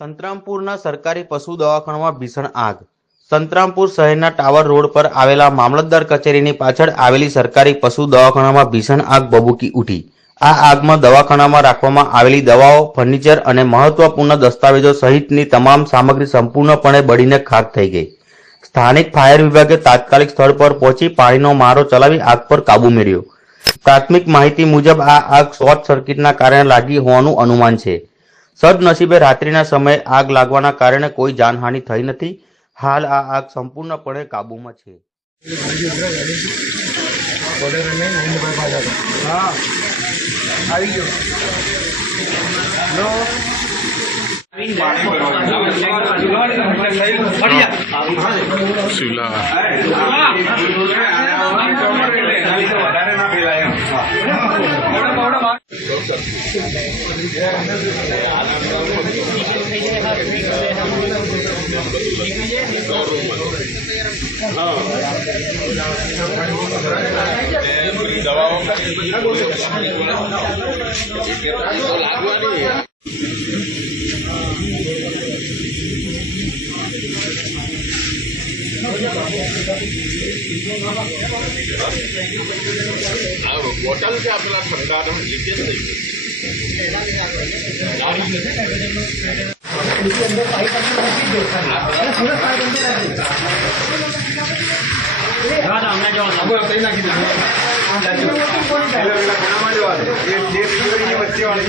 સંતરામપુરના સરકારી પશુ દવાખાનામાં ભીષણ આગ। સંતરામપુર શહેરના ટાવર રોડ પર આવેલા મામલતદાર કચેરીની પાછળ આવેલી સરકારી પશુ દવાખાનામાં ભીષણ આગ ભભૂકી ઉઠી। આ આગમાં દવાખાનામાં રાખવામાં આવેલી દવાઓ, ફર્નિચર અને મહત્વપૂર્ણ દસ્તાવેજો સહિતની તમામ સામગ્રી સંપૂર્ણપણે બળીને ખાખ થઈ ગઈ। સ્થાનિક ફાયર વિભાગે તાત્કાલિક સ્થળ પર પહોંચી પાણીનો મારો ચલાવી આગ પર કાબૂ મેળવ્યો। પ્રાથમિક માહિતી મુજબ આ આગ શોર્ટ સર્કિટના કારણે લાગી હોવાનું અનુમાન છે। સદનસીબે રાત્રિના સમયે આગ લાગવાના કારણે કોઈ જાનહાનિ થઈ નથી। હાલ આ આગ સંપૂર્ણપણે કાબૂમાં છે। बोतल से अपना ठंडा लीकेज नहीं बच्चे वाले